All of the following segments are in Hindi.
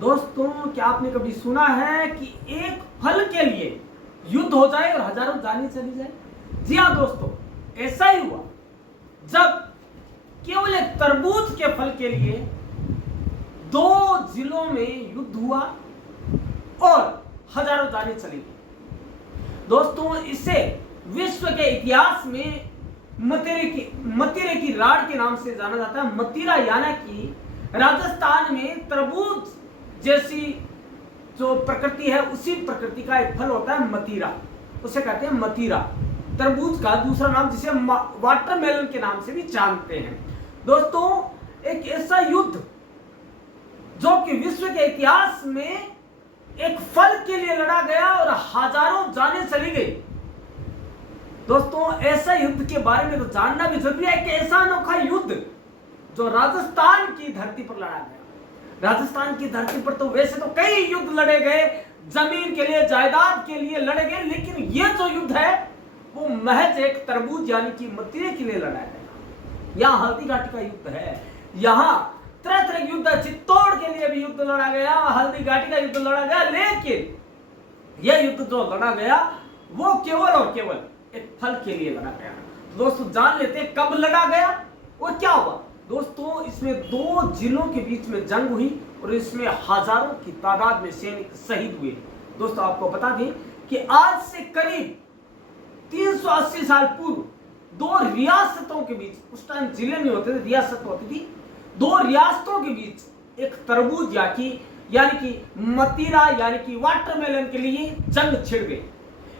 दोस्तों, क्या आपने कभी सुना है कि एक फल के लिए युद्ध हो जाए और हजारों जानें चली जाए? जी हाँ दोस्तों, ऐसा ही हुआ जब केवल एक तरबूज के फल के लिए दो जिलों में युद्ध हुआ और हजारों जानें चली गई। दोस्तों, इसे विश्व के इतिहास में मतीरे की राड के नाम से जाना जाता है। मतीरा यानी कि राजस्थान में तरबूज जैसी जो प्रकृति है उसी प्रकृति का एक फल होता है मतीरा, उसे कहते हैं मतीरा। तरबूज का दूसरा नाम जिसे वाटरमेलन के नाम से भी जानते हैं। दोस्तों, एक ऐसा युद्ध जो कि विश्व के इतिहास में एक फल के लिए लड़ा गया और हजारों जानें चली गई। दोस्तों, ऐसा युद्ध के बारे में तो जानना भी जरूरी है कि ऐसा अनोखा युद्ध जो राजस्थान की धरती पर लड़ा गया। राजस्थान की धरती पर तो वैसे तो कई युद्ध लड़े गए, जमीन के लिए, जायदाद के लिए लड़े गए, लेकिन यह जो युद्ध है वो महज एक तरबूज यानी कि मतीरे के लिए लड़ा गया। यहाँ हल्दी घाटी का युद्ध है, यहाँ तरह तरह के युद्ध, चित्तौड़ के लिए भी युद्ध लड़ा गया, हल्दी घाटी का युद्ध लड़ा गया, लेकिन यह युद्ध जो लड़ा गया वो केवल और केवल एक फल के लिए लड़ा गया। तो दोस्तों, जान लेते हैं कब लड़ा गया और क्या हुआ। दोस्तों, इसमें दो जिलों के बीच में जंग हुई और इसमें हजारों की तादाद में सैनिक शहीद हुए। दोस्तों, आपको बता दें कि आज से करीब 380 साल पूर्व दो रियासतों के बीच, उस टाइम जिले नहीं होते थे, रियासत होती थी, दो रियासतों के बीच एक तरबूज यानी कि मतीरा यानी कि वाटरमेलन के लिए जंग छिड़ गई।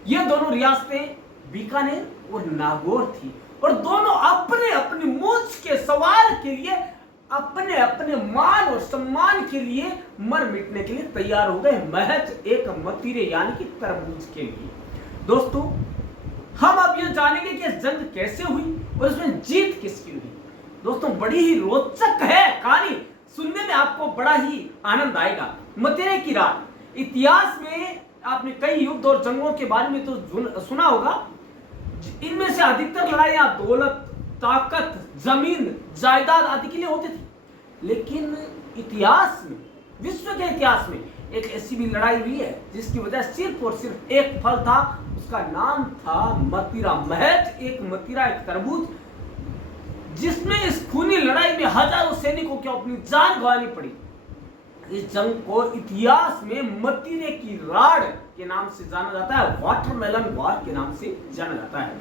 ये दोनों रियासतें बीकानेर और नागौर थी और दोनों अपने अपनी मूछ के सवाल के लिए, अपने अपने मान और सम्मान के लिए मर मिटने के लिए तैयार हो गए, महज एक मतीरे यानी कि तरबूज के लिए। दोस्तों, हम अब ये जानेंगे कि जंग कैसे हुई और इसमें जीत किसकी हुई। दोस्तों, बड़ी ही रोचक है कहानी, सुनने में आपको बड़ा ही आनंद आएगा। मतीरे की राड, इतिहास में आपने कई युद्ध और जंगों के बारे में तो सुना होगा। इनमें से अधिकतर लड़ाइयां दौलत, ताकत, जमीन, जायदाद आदि के लिए होती थी, लेकिन इतिहास में, विश्व के इतिहास में एक ऐसी भी लड़ाई हुई है जिसकी वजह सिर्फ और सिर्फ एक फल था, उसका नाम था मतीरा। महज एक मतीरा, एक तरबूज, जिसमें इस खूनी लड़ाई में हजारों सैनिकों को अपनी जान गंवानी पड़ी। इस जंग को इतिहास में मतीरे की राड के नाम से जाना जाता है, वाटरमेलन वॉर के नाम से जाना जाता है।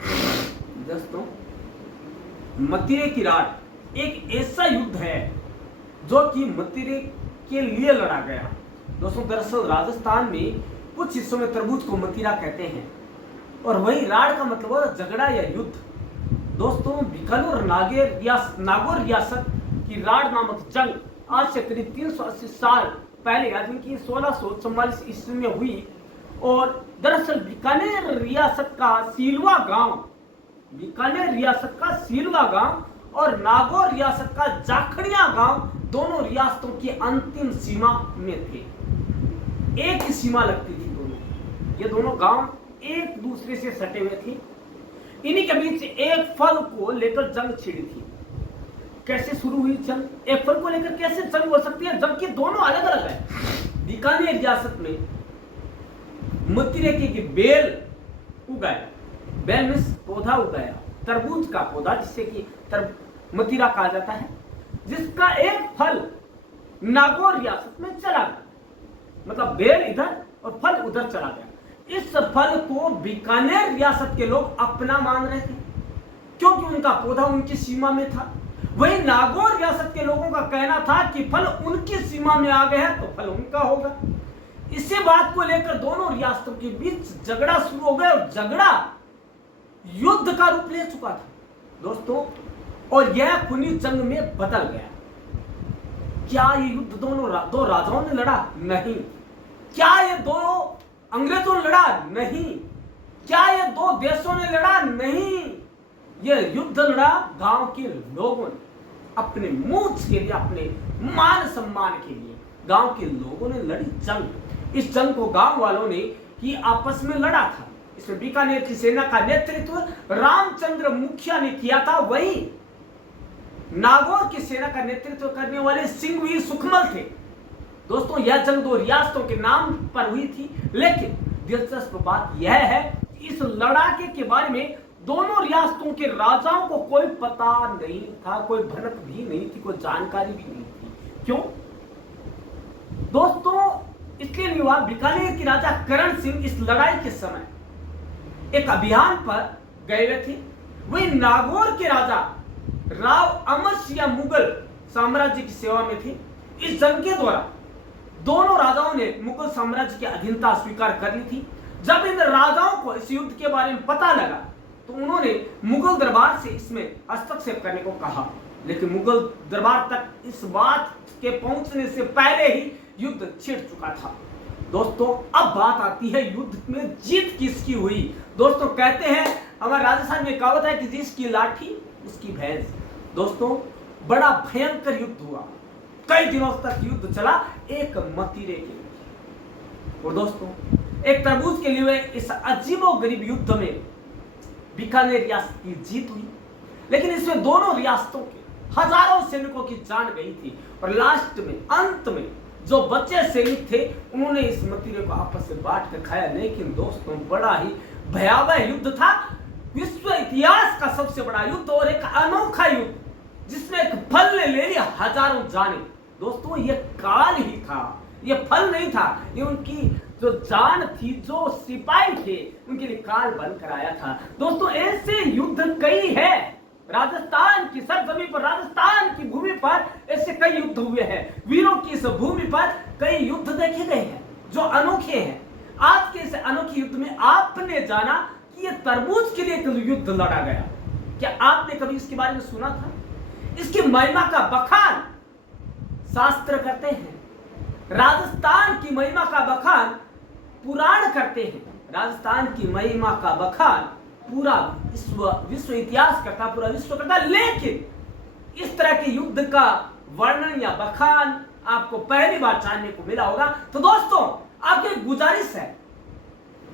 दोस्तों, मतीरे की राड एक ऐसा युद्ध है जो कि मतीरे के लिए लड़ा गया। दोस्तों, दरअसल राजस्थान में कुछ हिस्सों में तरबूज को मतीरा कहते हैं और वही राड का मतलब है झगड़ा या युद्ध। दोस्तों, बीकानेर और नागौर रियासत की राड नामक जंग आज से करीब 380 साल पहले यानी कि 1644 ईस्वी में हुई और दरअसल बीकानेर रियासत का सीलवा गांव और नागौर रियासत का जाखड़िया गांव दोनों रियासतों की अंतिम सीमा में थे। एक ही सीमा लगती थी दोनों, ये दोनों गांव एक दूसरे से सटे हुए थे। इन्हीं के बीच एक फल को लेकर जंग छिड़ी थी। कैसे शुरू हुई जंग? एक फल को लेकर कैसे जंग हो सकती है जबकि दोनों अलग अलग है। बीकानेर रियासत में मतीरे की बेल उगाया, बेल मींस पौधा उगाया, तरबूज का पौधा जिसे कि मतीरा कहा जाता है, जिसका एक फल नागौर रियासत में चला गया, मतलब बेल इधर और फल उधर चला गया। इस फल को बीकानेर रियासत के लोग अपना मान रहे थे क्योंकि उनका पौधा उनकी सीमा में था। वही नागौर रियासत के लोगों का कहना था कि फल उनकी सीमा में आ गया है तो फल उनका होगा। इसी बात को लेकर दोनों रियासतों के बीच झगड़ा शुरू हो गया और झगड़ा युद्ध का रूप ले चुका था दोस्तों, और यह खूनी जंग में बदल गया। क्या ये युद्ध दो राजाओं ने लड़ा? नहीं। क्या ये दो अंग्रेजों ने लड़ा? नहीं। क्या ये दो देशों ने लड़ा? नहीं। यह युद्ध लड़ा गांव के लोगों ने, अपने मूछ के लिए, अपने मान सम्मान के लिए गांव के लोगों ने लड़ी जंग। इस जंग को गांव वालों ने ही आपस में लड़ा था। इसमें बीकानेर की सेना का नेतृत्व रामचंद्र मुखिया ने किया था, वही नागौर की सेना का नेतृत्व करने वाले सिंहवीर सुखमल थे। दोस्तों यह जंग दो रियासतों के नाम पर हुई थी, लेकिन दिलचस्प बात यह है कि इस लड़ाके के बारे में दोनों रियासतों के राजाओं को कोई पता नहीं था, कोई भनक भी नहीं थी, कोई जानकारी भी नहीं थी। क्यों दोस्तों? इसलिए नहीं हुआ, बीकानेर के राजा करण सिंह इस लड़ाई के समय एक अभियान पर गए हुए थे। वही नागौर के राजा राव अमर सिंह मुगल साम्राज्य की सेवा में थे। इस जंग के द्वारा दोनों राजाओं ने मुगल साम्राज्य की अधीनता स्वीकार कर ली थी। जब इन राजाओं को इस युद्ध के बारे में पता लगा तो उन्होंने मुगल दरबार से इसमें हस्तक्षेप करने को कहा, लेकिन मुगल दरबार तक इस बात के पहुंचने से पहले ही युद्ध छिड़ चुका था। दोस्तों अब बात आती है युद्ध में जीत किसकी हुई। दोस्तों कहते हैं, हमारे राजस्थान में कहावत है कि जिसकी लाठी उसकी भैंस। दोस्तों बड़ा भयंकर युद्ध हुआ, कई दिनों तक युद्ध चला एक मतीरे के लिए। और दोस्तों एक तरबूज के लिए इस अजीबोगरीब युद्ध में बीकानेर रियासत की जीत हुई, लेकिन इसमें दोनों रियासतों के हजारों सैनिकों की जान गई थी। और लास्ट में अंत में जो बच्चे सैनिक थे उन्होंने इस मतीरे को आपस में बांट कर खाया। लेकिन दोस्तों बड़ा ही भयावह युद्ध था, विश्व इतिहास का सबसे बड़ा युद्ध और एक अनोखा युद्ध जिसमें एक फल ने ले लिया हजारों जाने। दोस्तों ये काल ही था, ये फल नहीं था, ये उनकी जो जान थी, जो सिपाही थे उनके लिए काल बनकर आया था। दोस्तों ऐसे युद्ध कई है, राजस्थान की सरजमी पर, राजस्थान की भूमि पर ऐसे कई युद्ध हुए हैं। वीरों की इस भूमि पर कई युद्ध देखे गए हैं जो अनोखे हैं। आज के इस अनोखे युद्ध में आपने जाना कि ये तरबूज के लिए एक युद्ध लड़ा गया। क्या आपने कभी इसके बारे में सुना था? इसकी महिमा का बखान शास्त्र करते हैं, राजस्थान की महिमा का बखान पुराण करते हैं। राजस्थान की महिमा का बखान पूरा विश्व इतिहास करता, पूरा विश्व करता, लेकिन इस तरह के युद्ध का वर्णन या बखान आपको पहली बार जानने को मिला होगा। तो दोस्तों आपकी गुजारिश है,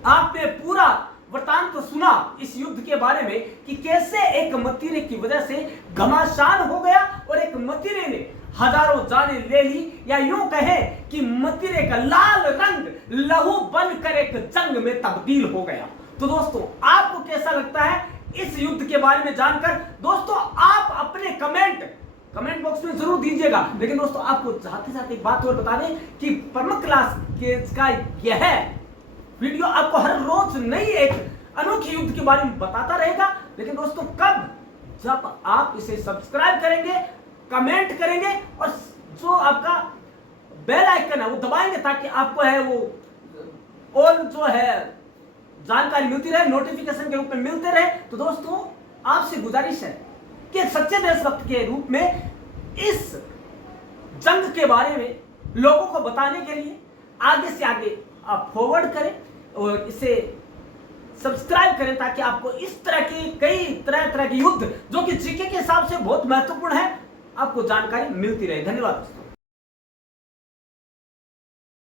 आपने पूरा वृतांत तो सुना इस युद्ध के बारे में कि कैसे एक मतीरे की वजह से घमासान हो गया और एक मतीरे ने हजारों जाने ले ली, या यूं कहे कि मतीरे का लाल रंग लहू बनकर एक जंग में तब्दील हो गया। तो दोस्तों आपको कैसा लगता है इस युद्ध के बारे में जानकर? दोस्तों आप अपने कमेंट बॉक्स में जरूर दीजिएगा। लेकिन दोस्तों आपको जाते जाते एक बात और बता दें कि परमक क्लास का यह वीडियो आपको हर रोज नई एक अनोखे युद्ध के बारे में बताता रहेगा। लेकिन दोस्तों कब? जब आप इसे सब्सक्राइब करेंगे, कमेंट करेंगे और जो आपका बेल आइकन है वो दबाएंगे, ताकि आपको है वो और जो है जानकारी मिलती रहे, नोटिफिकेशन के रूप में मिलते रहे। तो दोस्तों आपसे गुजारिश है कि एक सच्चे देशभक्त के रूप में इस जंग के बारे में लोगों को बताने के लिए आगे से आगे आप फॉरवर्ड करें और इसे सब्सक्राइब करें, ताकि आपको इस तरह के कई तरह के युद्ध जो कि जीके के हिसाब से बहुत महत्वपूर्ण है, आपको जानकारी मिलती रहे। धन्यवाद।